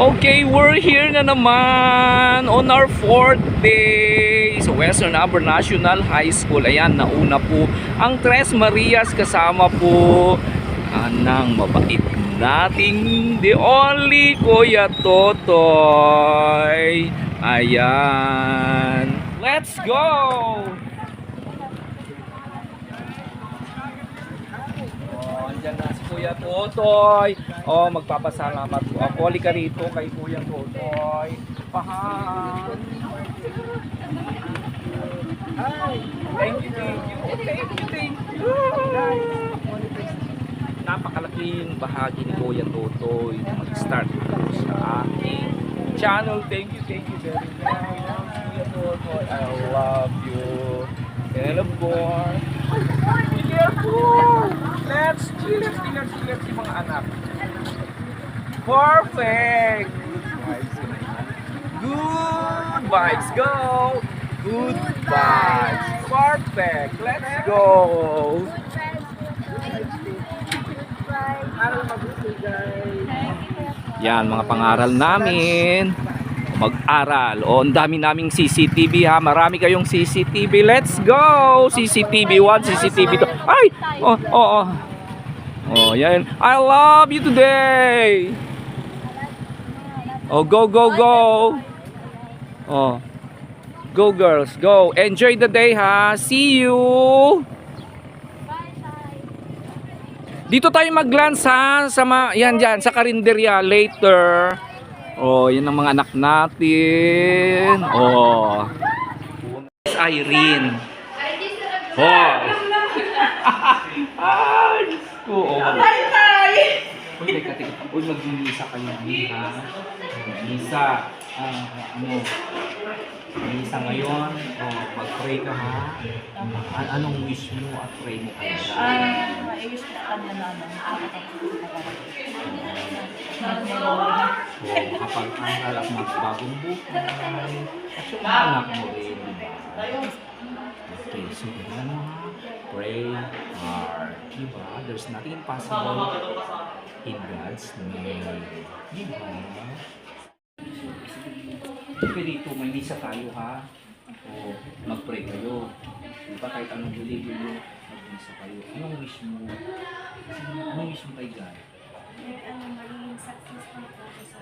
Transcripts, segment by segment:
Okay, we're here na naman on our fourth day sa Western Amber National High School. Ayan, nauna po ang Tres Marias kasama po anang mabait nating the only Kuya Totoy. Ayan. Let's go! Oh, Kuya Totoy. Oh, magpapasalamat po ako. Halika rito kay Kuya Totoy. Pahan. Hi. Thank you, thank you. Thank you, thank you. Napakalaking bahagi ni Kuya Totoy na mag-start sa aking channel. Thank you, thank you very much. Kuya Totoy, I love you. And of course, careful. Let's chill, let's chill, let's chill, let's chill, mga anak. Perfect. Good vibes, go. Good vibes. Perfect. Let's go. Yan, mga pangaral namin. Mag-aral. O, ang dami naming CCTV ha. Marami kayong CCTV. Let's go! CCTV 1, CCTV 2. Ay! Oh, oh, oh. Oh, yan. I love you today! Oh, go, go, go! Oh. Go, girls. Go. Enjoy the day, ha. See you! Dito tayo mag-glance ha sa ma yan diyan sa karinderya later. Oh, yan ang mga anak natin. Oh. Miss Irene. Oh. Ay, oo. Uy, teka, teka. Uy, mag-misa kayo ha. Mag-misa. Ah, ano? Misa ngayon. Oh, mag-pray ka ha. An- anong wish mo at pray mo kayo? Ah, maayos na kanya naman. So, kapag aral at magbagong buhay, at yung anak mo rin? Okay, so mo ha. Pray hard. Di ba? There's nothing impossible in God's name. Di ba? Okay, dito may misa tayo ha. O, mag-pray kayo. Di ba kahit anong religion mo, mag-misa kayo. Anong wish mo? Anong wish mo kay God?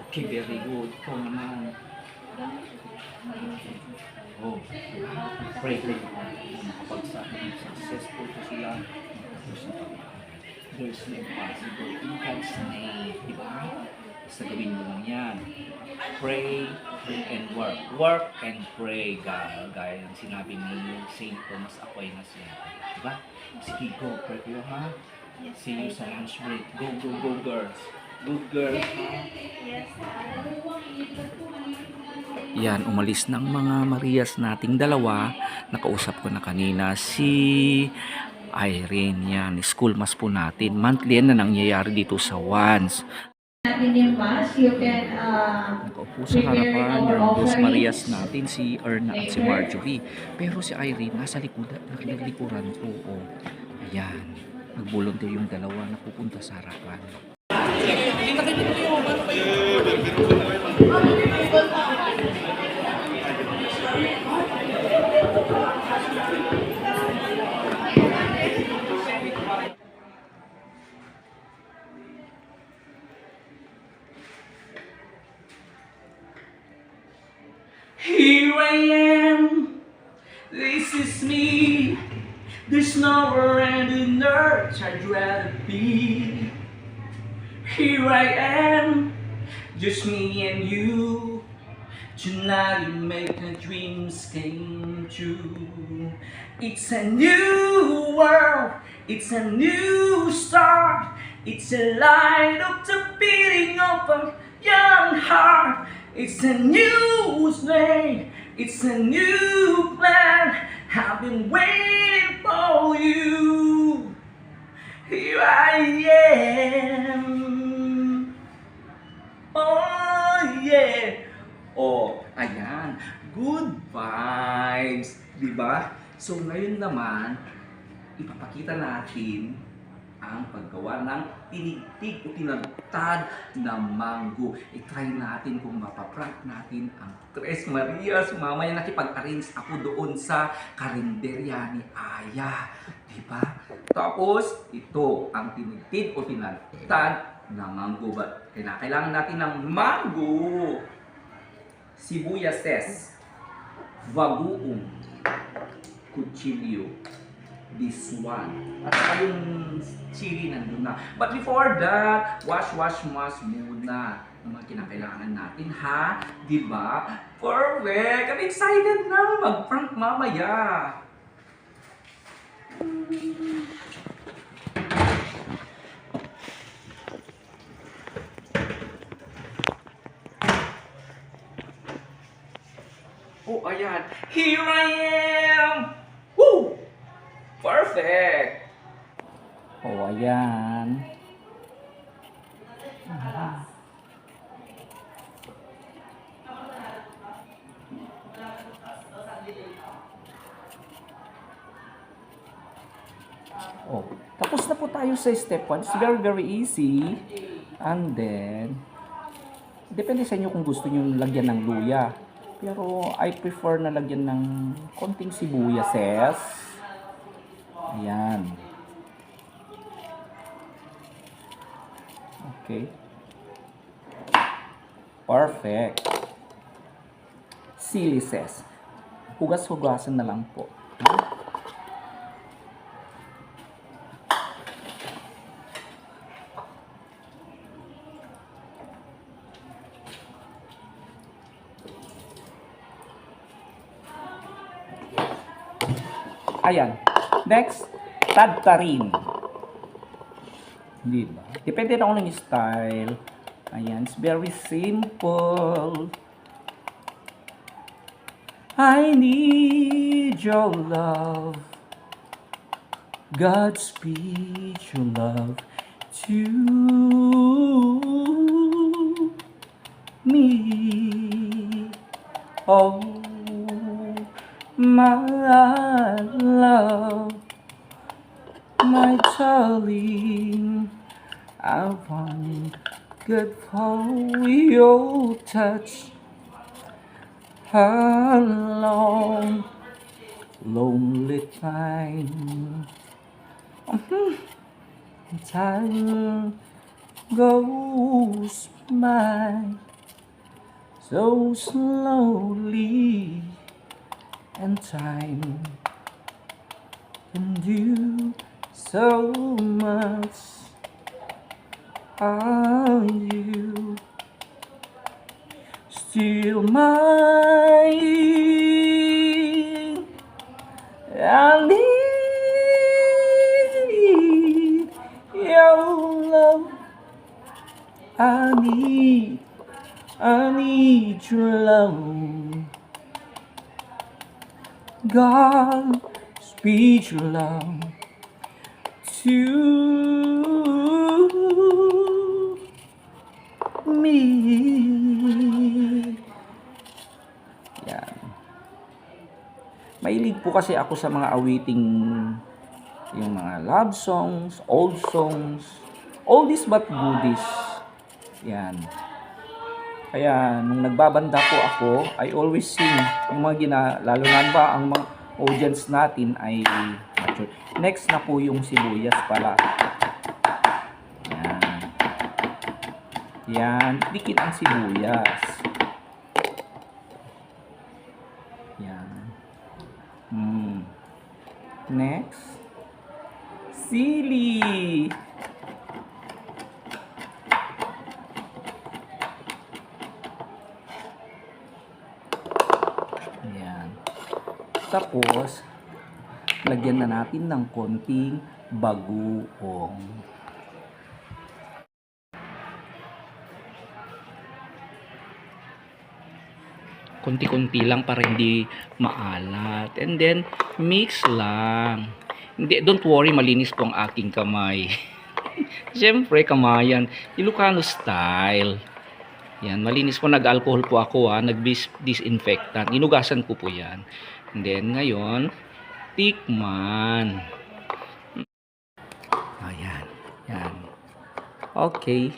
Okay, very good. Ikaw naman. Oh, pray, pray. Kapag sa successful po sila, there's no impossible in God's name. Di ba? Basta gawin mo lang yan. Pray, pray and work. Work and pray, ga- gaya ng sinabi ni St. Thomas Aquinas yan. Di ba? Sige, go. Pray kayo, ha? See you sa lunch break. Go, go, go, girls. Good girls, ha? Yan, umalis ng mga Marias nating dalawa. Nakausap ko na kanina si Irene. Yan, school mass po natin. Monthly yan na nangyayari dito sa Wands. natin yung mass, you can uh, Nakaupo sa harapan yung dos Marias natin, si Erna at si Marjorie. Pero si Irene, nasa likuran, naglikuran po. O, ayan, nag-volunteer yung dalawa na pupunta sa harapan. Here I am, this is me. There's nowhere ending earth I'd rather be. Here I am, just me and you. Tonight you make my dreams came true. It's a new world, it's a new start. It's a light up the beating of a young heart. It's a new day, it's a new plan. I've been waiting for you. Here I am. Oh, yeah. Oh, ayan. Good vibes. Di ba? So, ngayon naman, ipapakita natin ang paggawa ng tinigtig o tinagtad na mango. I-try natin kung mapaprank natin ang Tres Marias. Mamaya nakipag-arrange ako doon sa karinderya ni Aya. Diba? Tapos, ito ang tinigtig o tinagtad na mango. But, kailangan natin ng mango. Sibuyases. Bagoong. Kutsilyo. This one. At saka yung chili nandun na. But before that, wash, wash, wash muna mga kinakailangan natin, ha? Di ba? Perfect! I'm excited na mag-prank mamaya. Oh, ayan. Here I am! Woo! Perfect! Oh, ayan. Oh, tapos na po tayo sa step 1. It's very, very easy. And then, depende sa inyo kung gusto nyo lagyan ng luya. Pero I prefer na lagyan ng konting sibuyases. Ayan. Okay. Perfect. Silices. Hugas-hugasan na lang po. Ayan. Next, tadtarin. Di ba? Depende na kung ng style. Ayan, it's very simple. I need your love. Godspeed your love to me. Oh, my love, my darling, I want good for your touch. How long, lonely time, Mhm. time goes by so slowly and time can do so much. Are you still mine? I need your love. I need, I need your love. God, your love to me. Yan. Mahilig po kasi ako sa mga awiting yung mga love songs, old songs, oldies but goodies. Yan. Kaya nung nagbabanda po ako, I always sing yung mga gina, lalo na ba ang mga audience natin ay mature. Next na po yung sibuyas pala. Yan. Yan, dikit ang sibuyas. Yan. Hmm. Next. Sili. Ayan. Tapos, lagyan na natin ng konting bagoong. Kunti-kunti lang para hindi maalat. And then, mix lang. Hindi, don't worry, malinis po ang aking kamay. Siyempre, kamayan. Ilocano style. Yan, malinis po. Nag-alcohol po ako ha. Nag-disinfectant. Inugasan ko po yan. Then, ngayon, tikman. Ayan. Yan. Okay.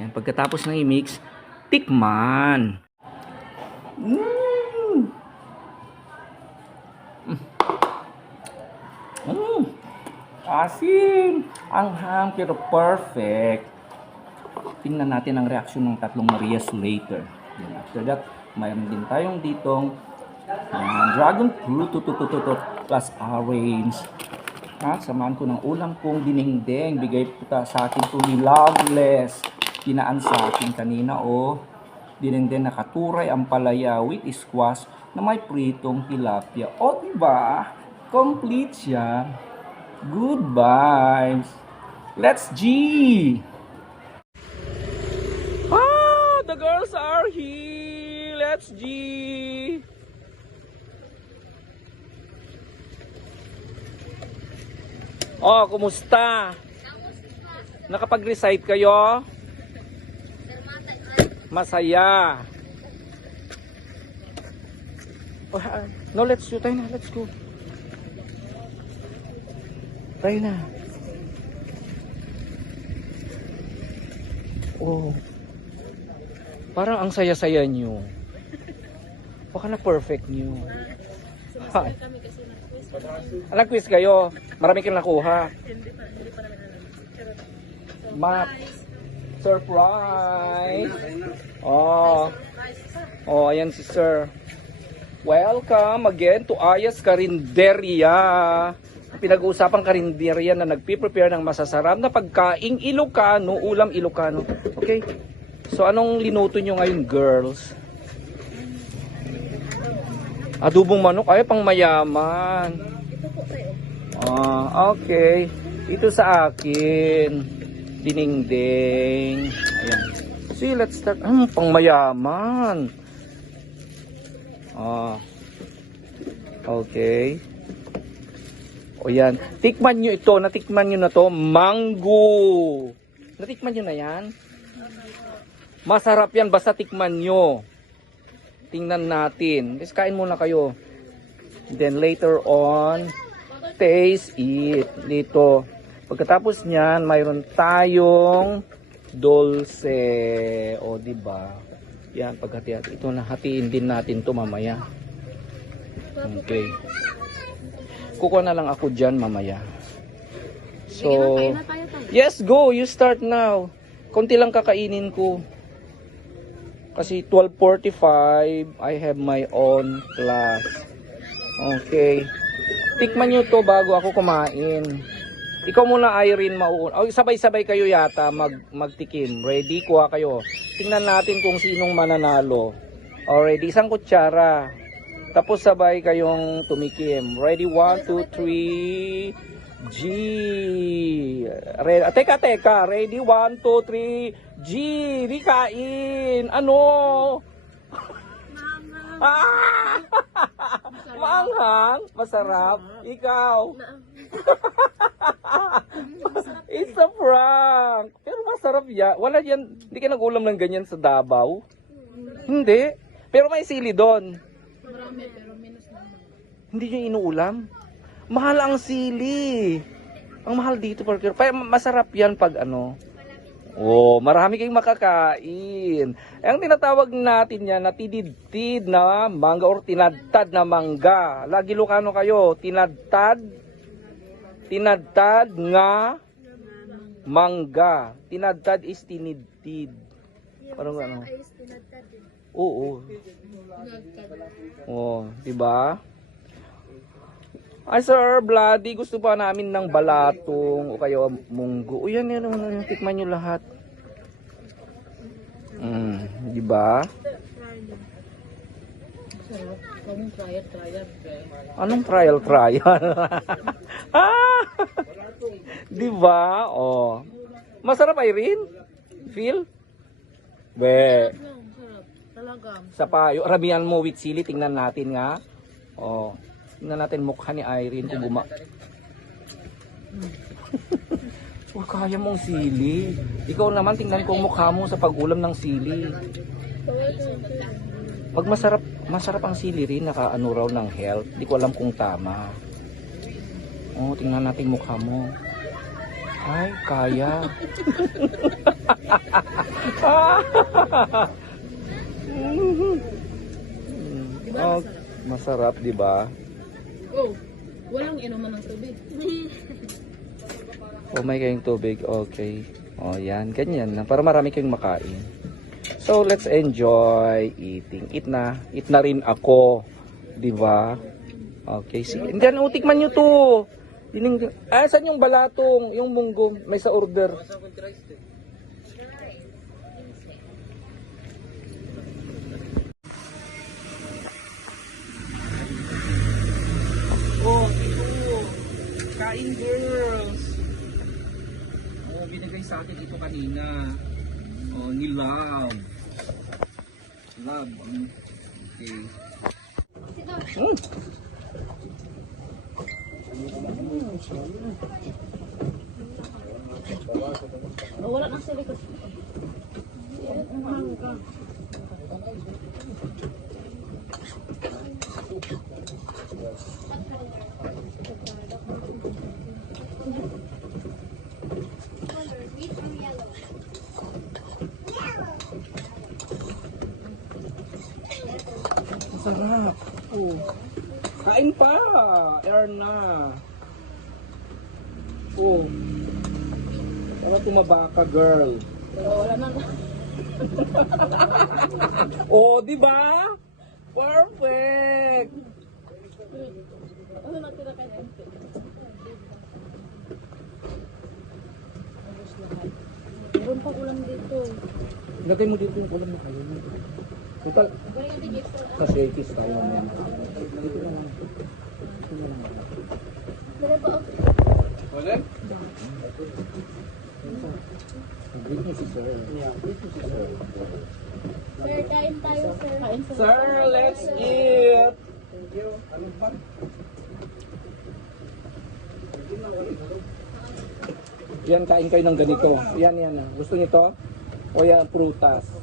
Yan, pagkatapos ng i-mix, tikman. Mm. Mm. Asim! Anghang pero perfect. Tingnan natin ang reaksyon ng tatlong Marias later. Then after that, mayroon din tayong ditong yan, dragon fruit tututututu plus orange. At samahan ko ng ulam kong dinengdeng. Bigay po ta sa akin to ni Loveless. Kinaan sa akin kanina o dinengdeng na katuray ang palaya with squash na may pritong tilapia. O diba? Complete siya. Good vibes. Let's G! Ah, the girls are here. Let's G. Oh, kumusta? Nakapag-recite kayo? Masaya. Oh, ah, no, let's go. Tayo na, let's go. Tayo na. Oh. Parang ang saya-saya nyo. Baka na perfect nyo. Ha. Ah, Nag-quiz kayo. Marami kang nakuha. Map. Surprise. Oh. Oh, ayan si Sir. Welcome again to Ayas Karinderya. Pinag-uusapang karinderya na nagpi-prepare ng masasarap na pagkaing Ilocano, ulam Ilocano. Okay? So anong linuto nyo ngayon, girls? Adubong manok ay pang mayaman. Ah, okay. Ito sa akin. Dinengdeng. Ayan. See, let's start. Hmm, pang mayaman. Ah. Okay. O yan. Tikman nyo ito. Natikman nyo na to. Mango. Natikman nyo na yan? Masarap yan. Basta tikman nyo. Tingnan natin. Guys, kain muna kayo. Then later on, taste it. Dito. Pagkatapos niyan, mayroon tayong dulce. O, di ba? Yan, paghati-hati. Ito na, hatiin din natin to mamaya. Okay. Kukuha na lang ako dyan mamaya. So, yes, go. You start now. Konti lang kakainin ko. Kasi 12.45, I have my own class. Okay. Tikman nyo to bago ako kumain. Ikaw muna Irene mauuna. Oh, sabay-sabay kayo yata mag magtikim. Ready? Kuha kayo. Tingnan natin kung sinong mananalo. Already, isang kutsara. Tapos sabay kayong tumikim. Ready? 1, 2, 3. G. Re- teka, teka. Ready? 1, 2, 3. G. Di kain. Ano? Ah! Maanghang? Masarap? Ikaw? It's a prank. Pero masarap ya. Wala yan. Hindi ka nag-ulam ng ganyan sa Davao? Hindi. Pero may sili doon. Hindi nyo inuulam? Mahal ang sili. Ang mahal dito. Pero masarap yan pag ano. Marami kayong makakain. Eh, ang tinatawag natin yan na tididtid na mangga or tinadtad na mangga. Lagi Lucano kayo, tinadtad, tinadtad nga mangga. Tinadtad is tinidtid. Parang ano? Oo. Oh, 'di ba? Ay sir, bloody, gusto pa namin ng balatong o kayo munggo. O yan, yan, yan, yan, tikman nyo lahat. Mm, di ba? Anong trial trial? ah! Di ba? Oh. Masarap Irene? Feel? Be. Sa payo. Ramihan mo with sili. Tingnan natin nga. Oh. Tingnan natin mukha ni Irene kung buma... oh, kaya mong sili. Ikaw naman, tingnan ko ang mukha mo sa pagulam ng sili. Pag masarap, masarap ang sili rin, nakaano raw ng health. Hindi ko alam kung tama. Oh, tingnan natin mukha mo. Ay, kaya. oh, masarap, di ba? Oh, walang inuman ng tubig. Oh, may kayong tubig. Okay. Oh, yan. Ganyan na. Para marami kayong makain. So, let's enjoy eating. Eat na. Eat na rin ako. Di ba? Okay. Sige. Hindi, ano, tikman nyo to. Dining, ah, saan yung balatong? Yung munggo. May sa order. Oh. Kain girls. Binigay sa akin ito kanina. Oh, ni Love. Love. mm, Okay. Oh, wala nang sa likod. Masarap. Oh. Kain pa. Erna. Oh. Para tumaba ka, girl. Wala nang. Oh, di ba? Perfect. Ano natira kay? Meron pa kulang dito. Lagay mo dito yung kulang na kayo. Total, sa shakes tayo lang. Wala? Dito mo si sir. Dito si sir. Sir, kain tayo, sir. Kain sa Sir, let's eat! Thank you. Ano ba? Yan, kain kayo ng ganito. Yan, yan. Gusto niyo to? O yan, prutas.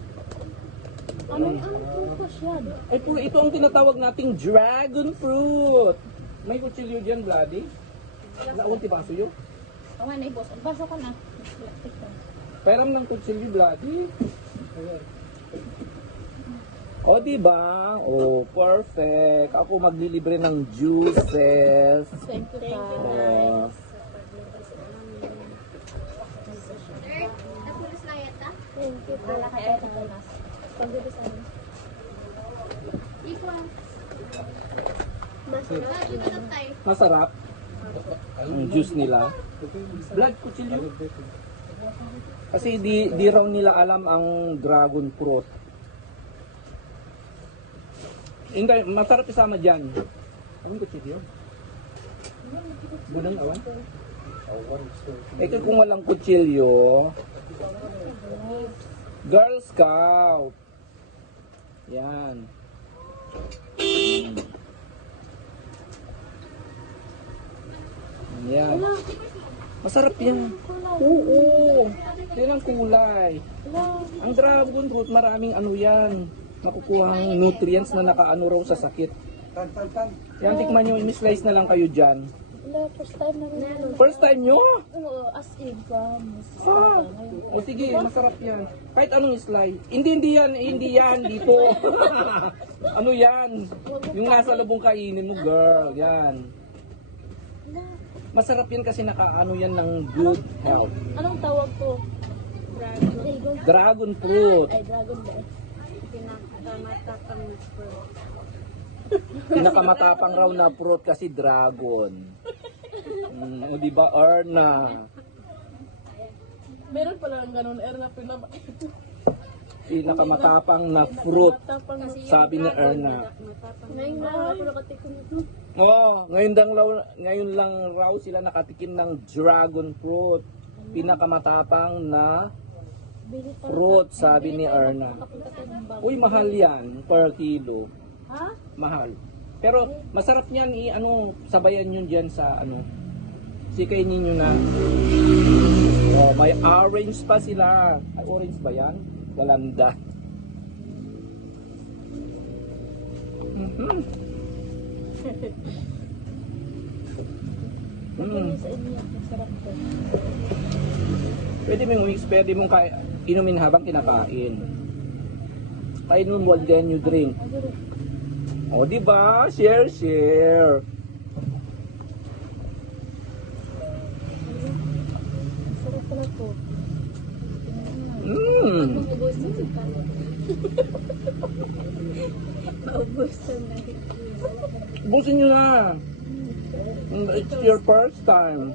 Ano ang prutas yan? Po, ito ang tinatawag nating dragon fruit. May kutsilyo dyan, Bloody. Naunti baso yun. Oo nga na, boss. Basa ka na. Peram ng kutsilyo, Bloody. Ayan. O, diba? O, perfect. Ako maglilibre ng juices. Thank you, Thank you, O, Thank you, Wala kay Ete Tanas. Masarap. Ang juice nila. Blood kutsilyo. Kasi di, di raw nila alam ang dragon fruit. Hindi, masarap isama dyan. Anong kutsilyo? Ganun awan? Ito kung walang kutsilyo, Girl Scout. Yan. Yan. Masarap yan. Oo. Yan ang kulay. Ang dragon fruit, maraming ano yan. Makukuhang nutrients na nakaano raw sa sakit. Yan, tikman nyo. In-slice na lang kayo dyan. Wala, first time na rin. First time nyo? Oo, as in, promise. Ah, ay sige, masarap yan. Kahit anong slice. Hindi, hindi yan, hindi yan, dito. ano yan? Yung nasa labong kainin mo, girl. Yan. Masarap yan kasi nakaano yan ng good health. Anong tawag to? Dragon. Dragon fruit. Ay, dragon ba? Pinakamatapang raw na fruit kasi dragon. Mm, o di ba, Erna? Meron pala ng ganun, er na pinaba. Pinakamatapang na fruit, Matapang sabi ni Erna. Ngayon ito. Oh, ngayon lang raw, ngayon lang raw sila nakatikim ng dragon fruit. Pinakamatapang na fruit, sabi ni Erna. Uy, mahal yan per kilo. Ha? Mahal. Pero masarap niyan i ano, sabayan yun diyan sa ano. Sikay ninyo na. Oh, may orange pa sila. Ay, orange ba yan? Walanda. Mhm. Mm. Masarap to. Pwede mong mix, pwede mong kaya, inumin habang kinakain. Kain mo more than you drink. O, di ba? Share, share. Mmm. Maubos na. Busin nyo na. Mm, It's your first time.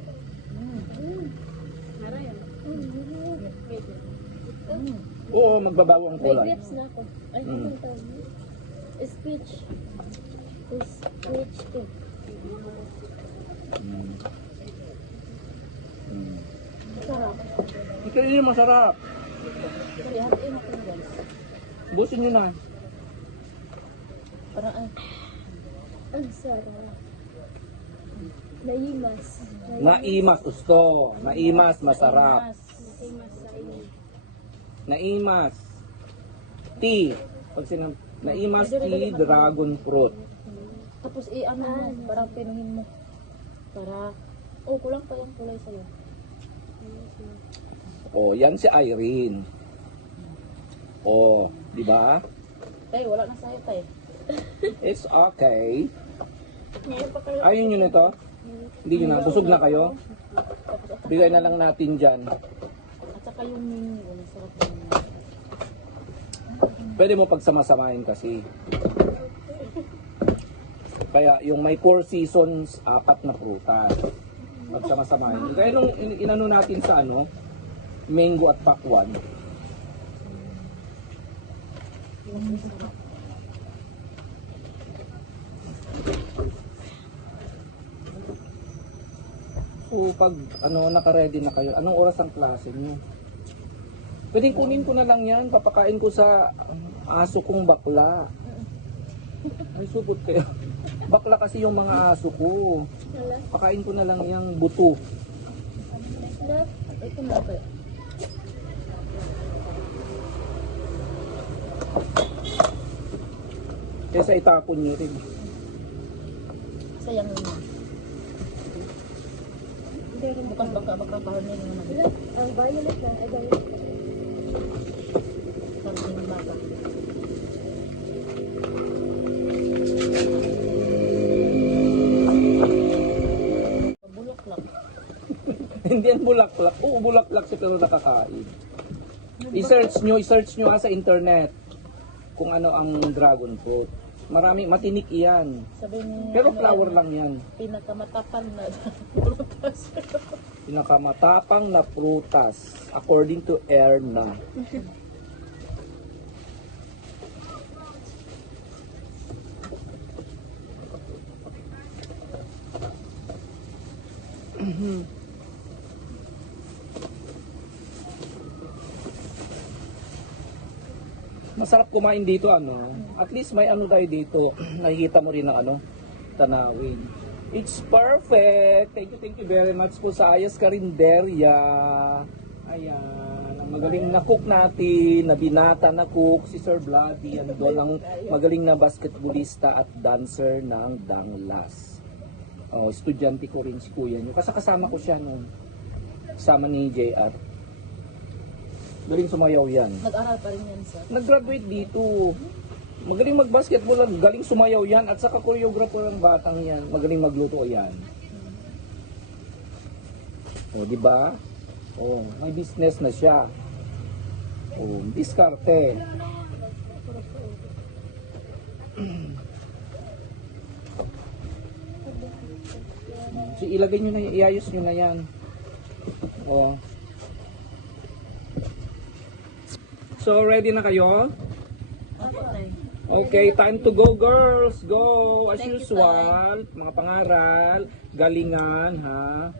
Oo, magbabago ang May kulay. grapes na ako. Ay, Mm. Speech. Speech. Mm. Mm. Sarap. Ito yun masarap. Busin nyo na. Parang ay. Ang sarap. Naimas. Naimas gusto. Naimas masarap. Naimas. Tea. Pag sinam Naimas tea dragon fruit. Tapos i-ano mo, parang pinuhin mo. Para, oh, kulang pa yung kulay sa'yo. Oh, yan si Irene. Oh, di ba? Tay, wala na sa'yo, tay. It's okay. Ayun yun ito. Hindi nyo na. Busog na kayo. Bigay na lang natin dyan. at saka yung mini, oh, masarap yun. Pwede mo pagsamasamahin kasi. Kaya yung may four seasons, apat na prutas. Pagsamasamahin. Kaya nung in- inano natin sa ano, mango at pakwan, So, pag ano, naka-ready na kayo, anong oras ang klase nyo? Pwedeng kunin ko na lang yan, papakain ko sa aso kong bakla. Ay, supot kayo. Bakla kasi yung mga aso ko. Pakain ko na lang yung buto. Ito na kayo. Kesa itapon nyo rin. Sayang yun. Bukas baka baka kahon na yung mga Ang violet na, ay violet. Sabi ng bata. Bulok lang. Hindi yan bulaklak. Oo, bulaklak siya pero nakakain. I-search nyo, i-search nyo nga sa internet kung ano ang dragon fruit. Maraming matinik yan. Sabi ni Pero ano flower lang yan. Pinakamatapang na prutas. Pinakamatapang na prutas according to Erna. Masarap kumain dito ano. At least may ano tayo dito. Nakikita mo rin ang ano, tanawin. It's perfect. Thank you, thank you very much po sa Ayas Karinderya. Ayan. Ang magaling na cook natin, na binata na cook, si Sir Bloody. Ano doon ang magaling na basketballista at dancer ng Danglas. Oh, estudyante ko rin si kuya niyo. Kasi kasama ko siya noon. Kasama ni JR. Galing sumayaw yan. Nag-aral pa rin yan sir. Nag-graduate dito. Magaling mag-basketball, at galing sumayaw yan, at saka choreographer ang batang yan. Magaling magluto yan. O, di ba? O, may business na siya. O, diskarte. So, ilagay nyo na, iayos nyo na yan. O. So, ready na kayo? Okay, time to go girls. Go as Thank you, usual. Mga pangaral, galingan ha.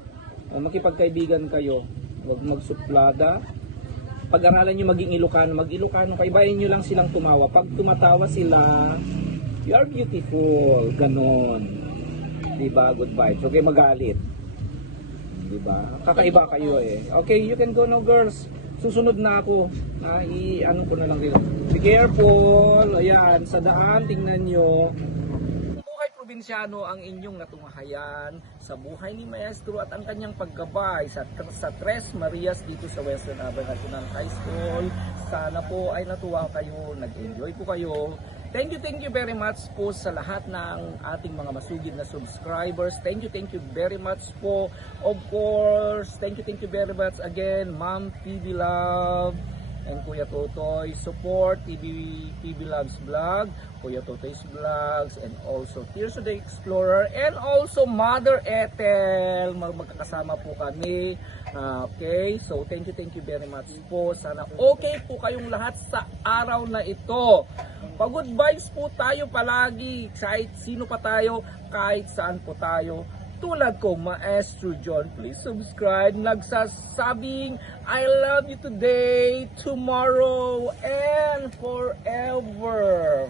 O, makipagkaibigan kayo. Huwag magsuplada. Pag-aralan nyo maging Ilocano, mag-Ilocano kayo. Bayan nyo lang silang tumawa. Pag tumatawa sila, you are beautiful. Ganon. Diba? Good vibes. Okay, magalit. Diba? Kakaiba kayo eh. Okay, you can go now girls. Susunod na ako. Na i-ano ko na lang rin. Be careful. Ayan, sa daan, tingnan nyo. Buhay probinsya. Valenciano ang inyong natunghayan sa buhay ni Maestro at ang kanyang paggabay sa, sa Tres Marias dito sa Western Aber National High School. Sana po ay natuwa kayo, nag-enjoy po kayo. Thank you, thank you very much po sa lahat ng ating mga masugid na subscribers. Thank you, thank you very much po. Of course, thank you, thank you very much again, Ma'am TV Love and Kuya Totoy support TV TV Loves Vlog, Kuya Totoy's Vlogs and also Tears of the Explorer and also Mother Ethel. Mag magkakasama po kami. Ah, okay? So thank you thank you very much po. Sana okay po kayong lahat sa araw na ito. Pag-good vibes po tayo palagi. Kahit sino pa tayo kahit saan po tayo tulad ko, Maestro John, please subscribe. Nagsasabing, I love you today, tomorrow, and forever.